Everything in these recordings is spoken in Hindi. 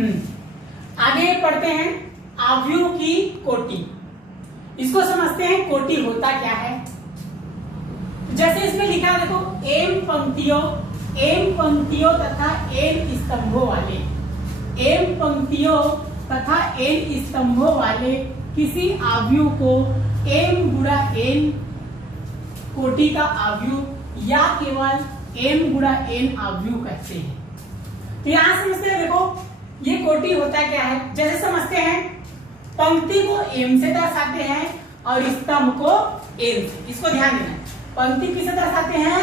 आगे पढ़ते हैं अवयव की कोटि। इसको समझते हैं कोटि होता क्या है। जैसे इसमें लिखा है देखो, एम पंक्तियों तथा एन स्तंभों वाले, एम पंक्तियों तथा एन स्तंभों वाले किसी अवयव को एम गुणा एन कोटि का अवयव या केवल एम गुणा एन अवयव कहते हैं। तो यहां समझते हैं, देखो ये कोटि होता क्या है। जैसे समझते हैं, पंक्ति को एम से दर्शाते हैं और स्तंभ को एन से। इसको ध्यान देना, पंक्ति किसे दर्शाते हैं,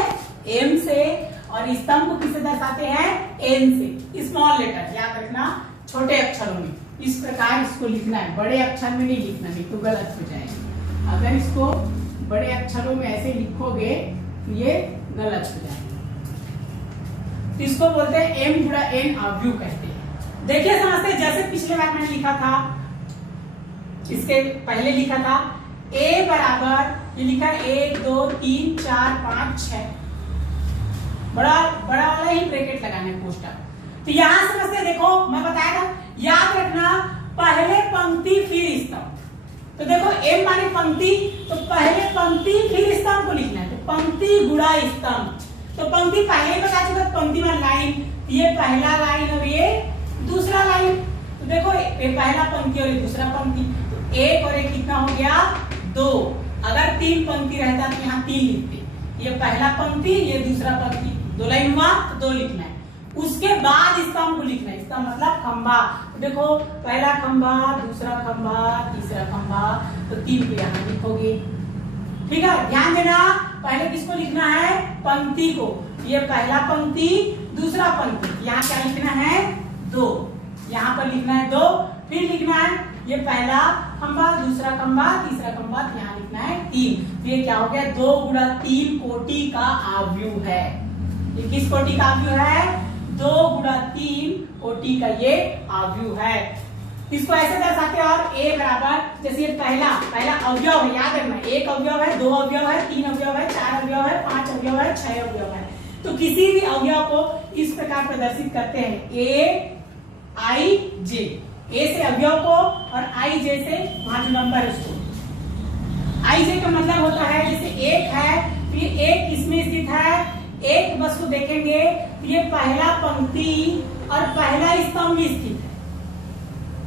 एम से, और स्तंभ को किसे दर्शाते हैं, एन से। स्मॉल लेटर याद रखना, छोटे अक्षरों में इस प्रकार इसको लिखना है, बड़े अक्षर में नहीं लिखना, नहीं तो गलत हो जाएगा। अगर इसको बड़े अक्षरों में ऐसे लिखोगे तो ये गलत हो जाएगा। तो इसको बोलते हैं एम गुणा एन अवयव कहते हैं। देखिए समझते हैं, जैसे पिछले बार मैंने लिखा था, इसके पहले लिखा था ए बराबर, ये लिखा 1 2 3 4 5 6, बड़ा वाला ही ब्रैकेट लगाना है पोस्टर। तो यहां समझते देखो, मैं बताया था, याद रखना पहले पंक्ति फिर स्तंभ। तो देखो एम माने पंक्ति, तो पहले पंक्ति फिर स्तंभ को लिखना है, तो पंक्ति गुणा स्तंभ। तो पंक्ति पहले ही बता चुका, पंक्ति में लाइन, ये पहला लाइन और ये दूसरा लाइन। तो देखो ये पहला पंक्ति और ये दूसरा पंक्ति, तो एक और एक कितना हो गया, 2। अगर 3 पंक्ति रहता तो यहाँ 3 लिखते, ये पहला पंक्ति ये दूसरा पंक्ति, 2 लाइन हुआ तो 2 लिखना है। उसके बाद स्तंभ को लिखना है, इसका मतलब खंभा। तो देखो पहला खंभा, दूसरा खंभा, तीसरा खंभा, तो 3 को यहाँ लिखोगे। ठीक है, ध्यान देना, पहले किसको लिखना है, पंक्ति को। ये पहला पंक्ति दूसरा पंक्ति, यहाँ क्या लिखना है, 2, यहाँ पर लिखना है 2, फिर लिखना है ये पहला खंभा, दूसरा खंभा, तीसरा खंभा, यहाँ लिखना है 3। तो ये क्या हो गया, 2 गुणा 3 कोटि का अवयव है। ये किस कोटि का अवयव है, 2 गुणा 3 कोटि का ये अवयव है। इसको ऐसे दर्शाते हैं, और ए बराबर, जैसे ये पहला अवयव है, याद रखना, 1 अवयव है, 2 अवयव है, 3 अवयव है, 4 अवयव है, 5 अवयव है, 6 अवयव है। तो किसी भी अवयव को इस प्रकार प्रदर्शित करते हैं, ए आई जे, ए से अवयव को और आई जे से वहां जो नंबर है उसको। आई जे का मतलब होता है, जैसे 1 है, फिर 1 किसमें स्थित है, 1 बस को देखेंगे तो ये पहला पंक्ति और पहला स्तंभ स्थित है।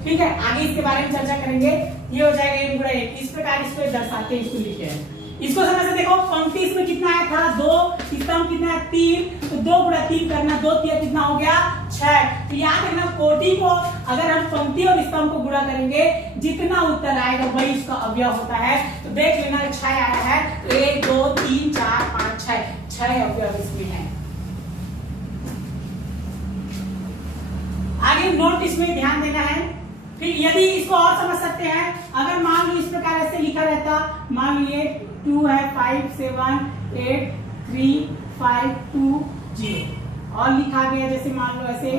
ठीक है, आगे इसके बारे में चर्चा करेंगे। ये हो जाएगा 1 गुणा 1, इस प्रकार इसको दर्शाते हैं, इसको लिखे हैं। इसको समझते देखो, पंक्ति इसमें कितना आया था, 2, स्तंभ कितना है, 3, तो 2 गुणा 3 करना, 2 3 कितना हो गया, 6। तो याद रखना, कोटि को अगर हम पंक्ति और स्तंभ को गुणा करेंगे, जितना उत्तर आएगा वही उसका अवयव होता है। तो देख लेना 6 आया है, 1 2 3 4 5 6 अवयव इसमें है। आगे नोट इसमें ध्यान देना है। फिर यदि इसको और समझ सकते हैं, अगर मान लो इस प्रकार ऐसे लिखा रहता, मान लो ये 2 है, 5 7 8 3 5 2 0, और लिखा गया जैसे मान लो ऐसे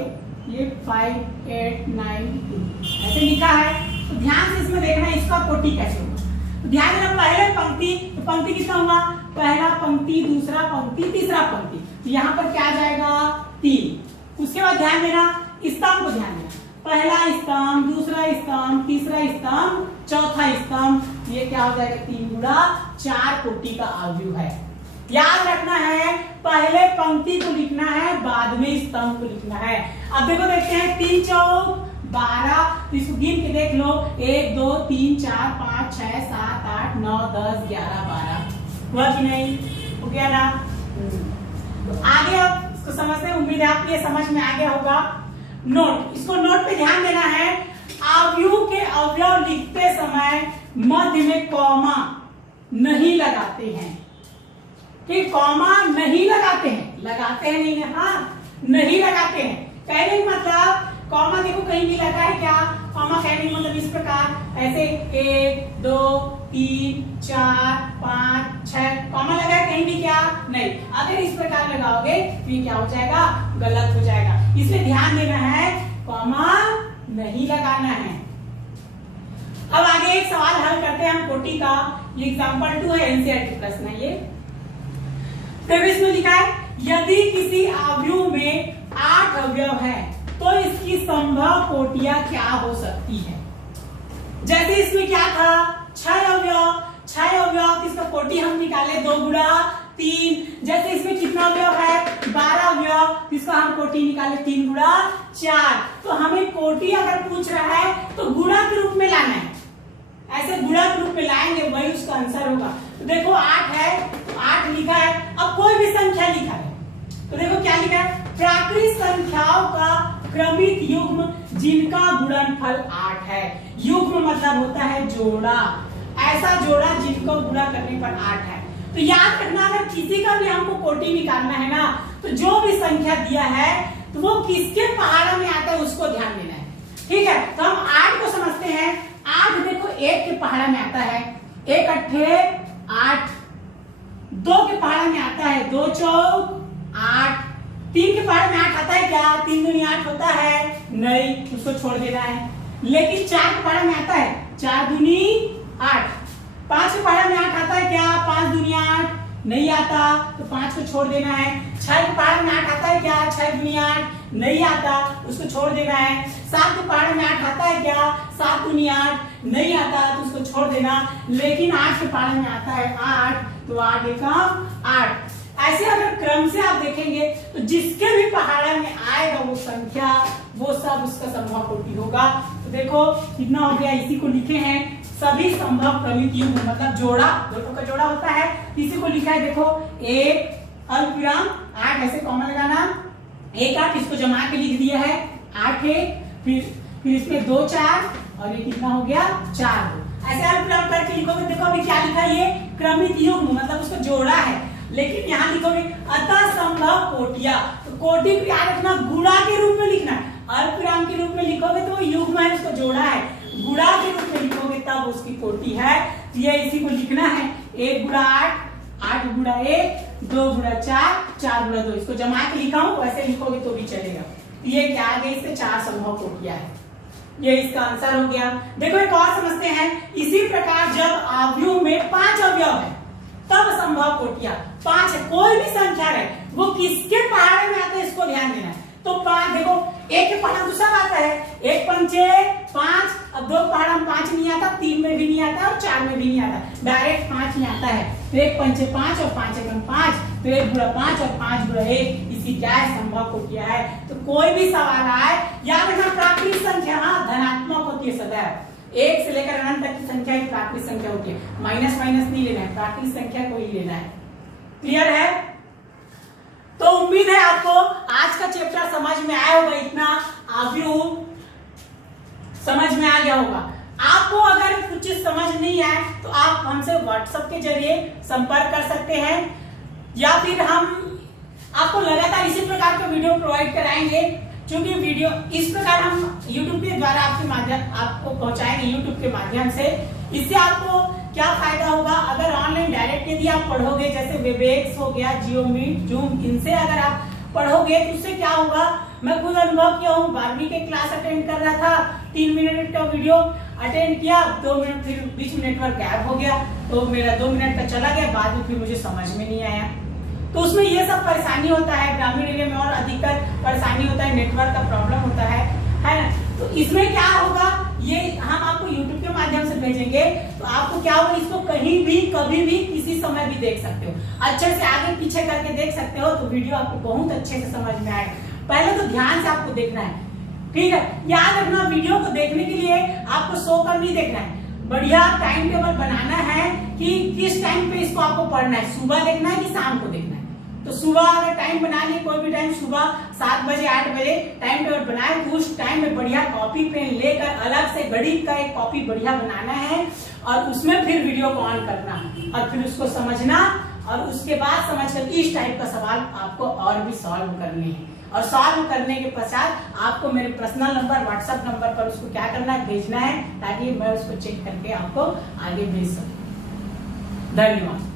ये 5 8 9 2 ऐसे लिखा है। तो ध्यान से इसमें देखना इसका कोटि कैसे होगा। तो ध्यान देना, पहले पंक्ति, तो पंक्ति कितना हुआ, पहला पंक्ति, दूसरा पंक्ति, तीसरा पंक्ति, तो यहाँ पर क्या जाएगा, 3। उसके बाद ध्यान देना, स्तंभ को ध्यान देना, पहला स्तंभ, दूसरा स्तंभ, तीसरा स्तंभ, चौथा स्तंभ, ये क्या हो जाएगा, 3 गुणा 4 कोटि का अवयव है। याद रखना है, पहले पंक्ति को लिखना है, बाद में स्तंभ को लिखना है। अब देखो, देखते हैं, 3 चौक 12, तो इसको गिन के देख लो, 1 2 3 4 5 6 7 8 9 10 11 12, हुआ कि नहीं, हो गया ना। तो आगे अब इसको समझते हैं, उम्मीद है आपको ये समझ में आ गया होगा। नोट, इसको नोट पे ध्यान देना है, अवयव के अवयव लिखते समय मध्य में कॉमा नहीं लगाते हैं। कि कॉमा नहीं लगाते हैं, लगाते हैं नहीं ना, हाँ नहीं लगाते हैं। कहने का मतलब कॉमा देखो कहीं भी लगा है क्या, कॉमा कहने का मतलब इस प्रकार ऐसे 1 2 3 4 5 6 कॉमा लगा है कहीं भी क्या, नहीं। अगर इस प्रकार लगाओगे तो ये क्या हो जाएगा, गलत हो जाएगा। इसलिए ध्यान देना है, कॉमा नहीं लगाना है। अब आगे एक सवाल हल करते हैं हम कोटि का। ये एग्जांपल 2 है, एनसीईआरटी प्रश्न है ये। तो इसमें लिखा है, यदि किसी अवयव में 8 अवयव है तो इसकी संभव कोटियां क्या हो सकती है। जैसे इसमें क्या था 6 अवयव, 6 अवयव इसका कोटि हम निकाले 2 गुणा 3। जैसे इसमें कितना अवयव है 12 अवयव, इसका हम कोटि निकाले 3 गुणा 4। तो हमें कोटि अगर पूछ रहा है तो गुणा के रूप में लाना है, ऐसे गुणा के रूप में लाएंगे वही उसका आंसर होगा। तो देखो 8 है तो 8 लिखा है। अब कोई भी संख्या लिखा है तो देखो क्या लिखा है, प्राकृत संख्याओं का क्रमिक युग्म जिनका गुणनफल 8 है। युग्म मतलब होता है जोड़ा, ऐसा जोड़ा जिनको गुणा करने पर 8 है। तो याद रखना अगर किसी का भी हमको कोटि निकालना है ना तो जो भी संख्या दिया है तो वो किसके पहाड़ा में आता है उसको ध्यान देना है। ठीक है, तो हम 8 को समझते हैं। 8 देखो 1 के पहाड़ा में आता है, 1 अट्ठे 8, 2 के पहाड़ा में आता है 2 चौक 8, 3 के पहाड़ में 8 आता है क्या, 3 दूनी 8 होता है नहीं, उसको छोड़ देना है। लेकिन 4 के पहाड़ में आता है 4 दूनी 8, 5 के पहाड़ में 8 आता है क्या, 5 दूनी 8 नहीं आता तो 5 को छोड़ देना है। 6 के पहाड़ में 8 आता है क्या, 6 दूनी 8 नहीं आता, उसको छोड़ देना है। 7 के पहाड़ में 8 आता है क्या, 7 दूनी 8 नहीं आता तो उसको छोड़ देना। लेकिन 8 के पहाड़ में आता है 8 तो 8 एकम 8। ऐसे अगर क्रम से आप देखेंगे तो जिसके भी पहाड़ा में आएगा वो संख्या वो सब उसका संभव कोटि होगा। तो देखो कितना हो गया, इसी को लिखे हैं सभी संभव क्रमिक युग्म मतलब जोड़ा, दोनों का जोड़ा होता है। इसी को लिखा है देखो 1 अल्पविराम 8, ऐसे कॉमन लगाना 1 8, इसको जमा के लिख दिया है 8 है, फिर इसमें 2 4 और ये कितना हो गया 4। ऐसे अल्पविराम करके लिखोगे। देखो अभी क्या लिखा है, ये क्रमिक युग्म मतलब उसको जोड़ा है। लेकिन यहाँ लिखोगे अतः संभव कोटियां, तो कोटि को याद रखना गुणा के रूप में लिखना है। अल्पविराम के रूप में लिखोगे तो वो युग्म है उसको जोड़ा है, गुणा के रूप में लिखोगे तब उसकी कोटि है। तो ये इसी को लिखना है 1 गुणा 8, 8 गुणा 1, 2 गुणा 4, 4 गुणा 2, इसको जमा के लिखा हूं वैसे लिखोगे तो भी चलेगा। ये क्या आ गया, इससे 4 संभव कोटियां है, ये इसका आंसर हो गया। देखो एक और समझते हैं, इसी प्रकार जब अवयव में 5 अवयव है तब संभव कोटियां 5 है। कोई भी संख्या है वो किसके पहाड़े में आता है इसको ध्यान देना है। तो 5 देखो 1 के पहाड़ा दूसरा आता है 1 पंचे 5, अब 2 पहाड़ा में 5 नहीं आता, 3 में भी नहीं आता और 4 में भी नहीं आता, डायरेक्ट 5 ही आता है। तो 1 पंचे 5 और 5 एकम 5, तो 1 गुणा 5 और 5 गुणा 1, इसी क्या है संभव कोटियां है। तो कोई भी सवाल आए याद रखना प्राकृत संख्या धनात्मक होती है सदैव, 1 से लेकर अनंत तक की संख्या एक प्राकृत संख्या होती है, माइनस माइनस नहीं लेना है, प्राकृत संख्या को ही लेना है। क्लियर है? तो उम्मीद है आपको आज का चैप्टर समझ में आया होगा, इतना अवयव समझ में आ गया होगा। आपको अगर कुछ चीज समझ नहीं आए तो आप हमसे व्हाट्सएप के जरिए संपर्क कर सकते हैं, या फिर हम आपको लगातार इसी प्रकार का वीडियो प्रोवाइड कराएंगे। क्योंकि वीडियो इस प्रकार हम YouTube के द्वारा आपको पहुंचाएंगे YouTube के माध्यम से। इससे आपको क्या फायदा होगा, अगर ऑनलाइन डायरेक्ट यदि आप पढ़ोगे, जैसे वेबएक्स हो गया, जियो मीट, जूम, इनसे अगर आप पढ़ोगे तो उससे क्या होगा, मैं खुद अनुभव किया हूँ। 12वीं के क्लास अटेंड कर रहा था, 3 मिनट का वीडियो अटेंड किया, 2 मिनट फिर बीच में नेटवर्क गैप हो गया तो मेरा 2 मिनट का चला गया, बाद में फिर मुझे समझ में नहीं आया। तो उसमें ये सब परेशानी होता है, ग्रामीण एरिया में और अधिकतर परेशानी होता है, नेटवर्क का प्रॉब्लम होता है ना। तो इसमें क्या होगा, ये हम आपको YouTube के माध्यम से भेजेंगे तो आपको क्या होगा, इसको कहीं भी कभी भी किसी समय भी देख सकते हो, अच्छे से आगे पीछे करके देख सकते हो, तो वीडियो आपको बहुत अच्छे से समझ में आएगा। पहले तो ध्यान से आपको देखना है, ठीक है। याद रखना वीडियो को देखने के लिए आपको सो कर नहीं देखना है, बढ़िया टाइम टेबल बनाना है कि किस टाइम पे इसको आपको पढ़ना है, सुबह देखना है कि शाम को देखना है। तो सुबह अगर टाइम बना लिए, कोई भी टाइम सुबह 7 बजे 8 बजे टाइम टेबल बनाए तो उस टाइम में बढ़िया कॉपी पेन लेकर अलग से गणित का एक कॉपी बढ़िया बनाना है और उसमें फिर वीडियो को ऑन करना और फिर उसको समझना, और उसके बाद समझकर इस टाइप का सवाल आपको और भी सॉल्व करने हैं। और सॉल्व करने के पश्चात आपको मेरे पर्सनल नंबर, व्हाट्सएप नंबर पर उसको क्या करना है, भेजना है, ताकि मैं उसको चेक करके आपको आगे भेज सकूं। धन्यवाद।